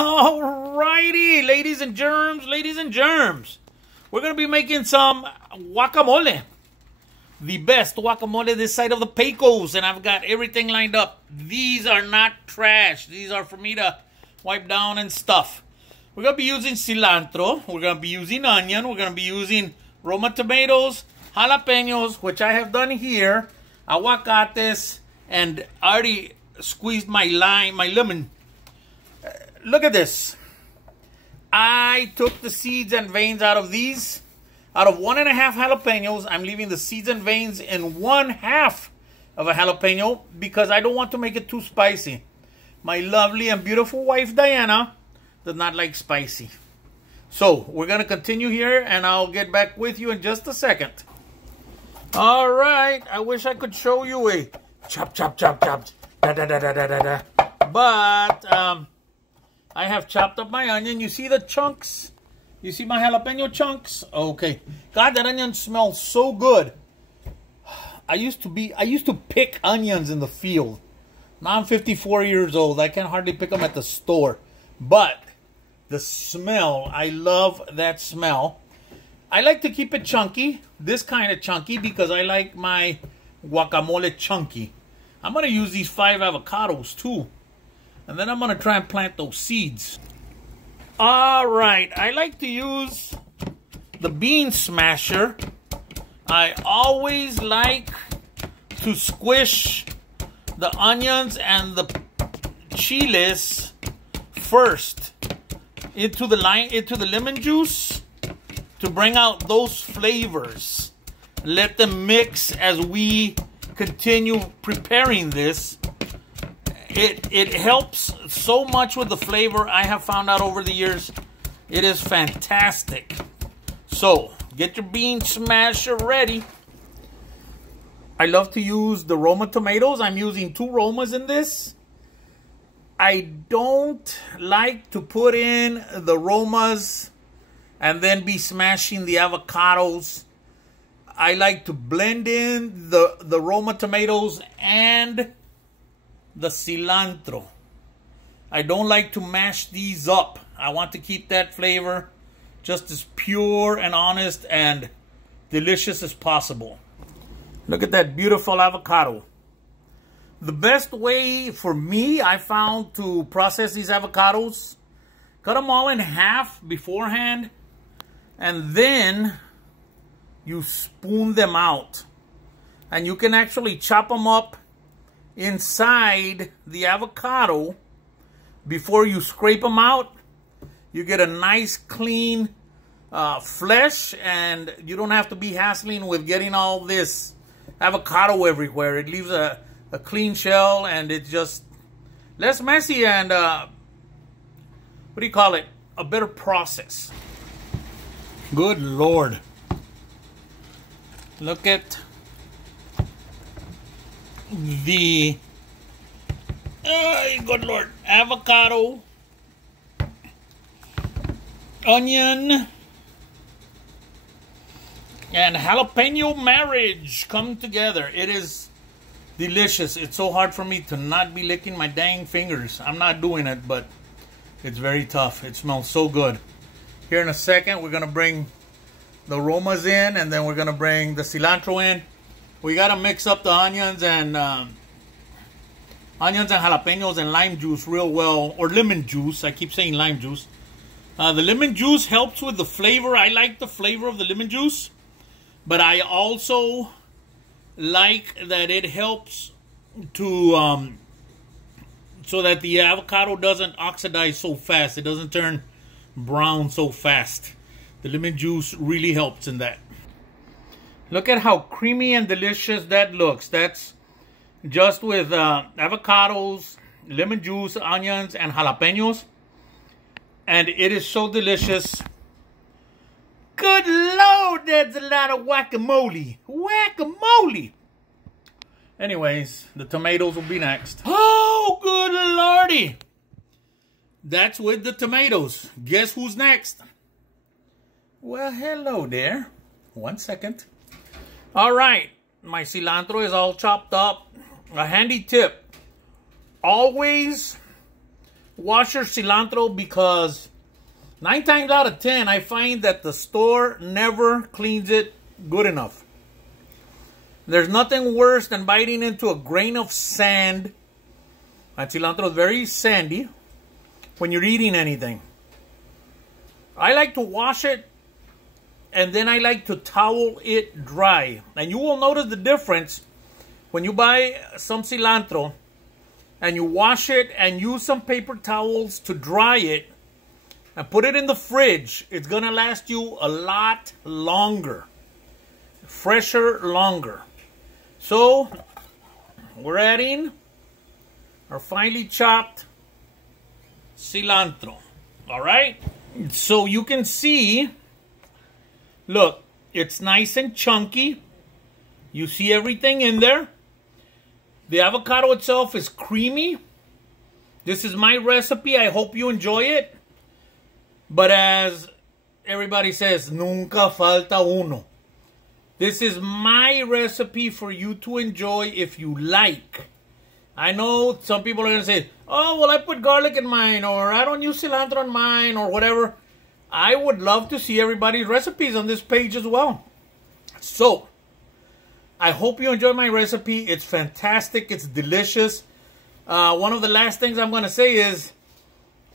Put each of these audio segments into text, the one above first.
Alrighty, ladies and germs. We're going to be making some guacamole. The best guacamole this side of the Pecos, and I've got everything lined up. These are not trash. These are for me to wipe down and stuff. We're going to be using cilantro. We're going to be using onion. We're going to be using Roma tomatoes, jalapeños, which I have done here, aguacates, and I already squeezed my lemon. Look at this. I took the seeds and veins out of these. Out of 1.5 jalapenos, I'm leaving the seeds and veins in 1/2 of a jalapeno because I don't want to make it too spicy. My lovely and beautiful wife, Diana, does not like spicy. So, we're going to continue here, and I'll get back with you in just a second. All right. I wish I could show you a chop, chop, chop, chop, da, da, da, da, da, da, da. But, I have chopped up my onion. You see the chunks? You see my jalapeno chunks? Okay. God, that onion smells so good. I used to pick onions in the field. Now I'm 54 years old. I can hardly pick them at the store. But the smell, I love that smell. I like to keep it chunky, this kind of chunky, because I like my guacamole chunky. I'm going to use these 5 avocados too. And then I'm going to try and plant those seeds. All right. I like to use the bean smasher. I always like to squish the onions and the chiles first into the lemon juice to bring out those flavors. Let them mix as we continue preparing this. It helps so much with the flavor. I have found out over the years. It is fantastic. So, get your bean smasher ready. I love to use the Roma tomatoes. I'm using 2 Romas in this. I don't like to put in the Romas and then be smashing the avocados. I like to blend in the Roma tomatoes and the cilantro. I don't like to mash these up. I want to keep that flavor just as pure and honest and delicious as possible. Look at that beautiful avocado. The best way for me, I found, to process these avocados, cut them all in half beforehand, and then you spoon them out. And you can actually chop them up inside the avocado before you scrape them out. You get a nice clean flesh, and you don't have to be hassling with getting all this avocado everywhere. It leaves a clean shell, and it's just less messy and what do you call it, a better process. Good Lord, look at the good Lord, avocado, onion, and jalapeno marriage come together. It is delicious. It's so hard for me to not be licking my dang fingers. I'm not doing it, but it's very tough. It smells so good. Here in a second, we're going to bring the Romas in, and then we're going to bring the cilantro in. We got to mix up the onions and jalapenos and lime juice real well, or lemon juice. I keep saying lime juice. The lemon juice helps with the flavor. I like the flavor of the lemon juice, but I also like that it helps to so that the avocado doesn't oxidize so fast. It doesn't turn brown so fast. The lemon juice really helps in that. Look at how creamy and delicious that looks. That's just with avocados, lemon juice, onions, and jalapenos. And it is so delicious. Good Lord, that's a lot of guacamole. Guacamole. Anyways, the tomatoes will be next. Oh, good Lordy. That's with the tomatoes. Guess who's next? Well, hello there. 1 second. All right. My cilantro is all chopped up. A handy tip. Always wash your cilantro because 9 times out of 10, I find that the store never cleans it good enough. There's nothing worse than biting into a grain of sand. And cilantro is very sandy when you're eating anything. I like to wash it and then I like to towel it dry. And you will notice the difference when you buy some cilantro and you wash it and use some paper towels to dry it and put it in the fridge. It's going to last you a lot longer. Fresher, longer. So, we're adding our finely chopped cilantro. Alright? So you can see, look, it's nice and chunky. You see everything in there. The avocado itself is creamy. This is my recipe. I hope you enjoy it. But as everybody says, nunca falta uno. This is my recipe for you to enjoy if you like. I know some people are going to say, oh, well, I put garlic in mine, or I don't use cilantro in mine, or whatever. I would love to see everybody's recipes on this page as well. So, I hope you enjoy my recipe. It's fantastic. It's delicious. One of the last things I'm going to say is,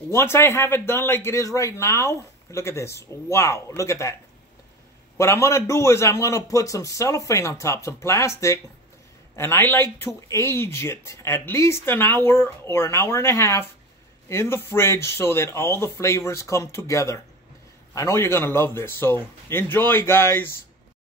once I have it done like it is right now, look at this. Wow, look at that. What I'm going to do is I'm going to put some cellophane on top, some plastic, and I like to age it at least an hour or an hour and a half in the fridge so that all the flavors come together. I know you're going to love this, so enjoy, guys.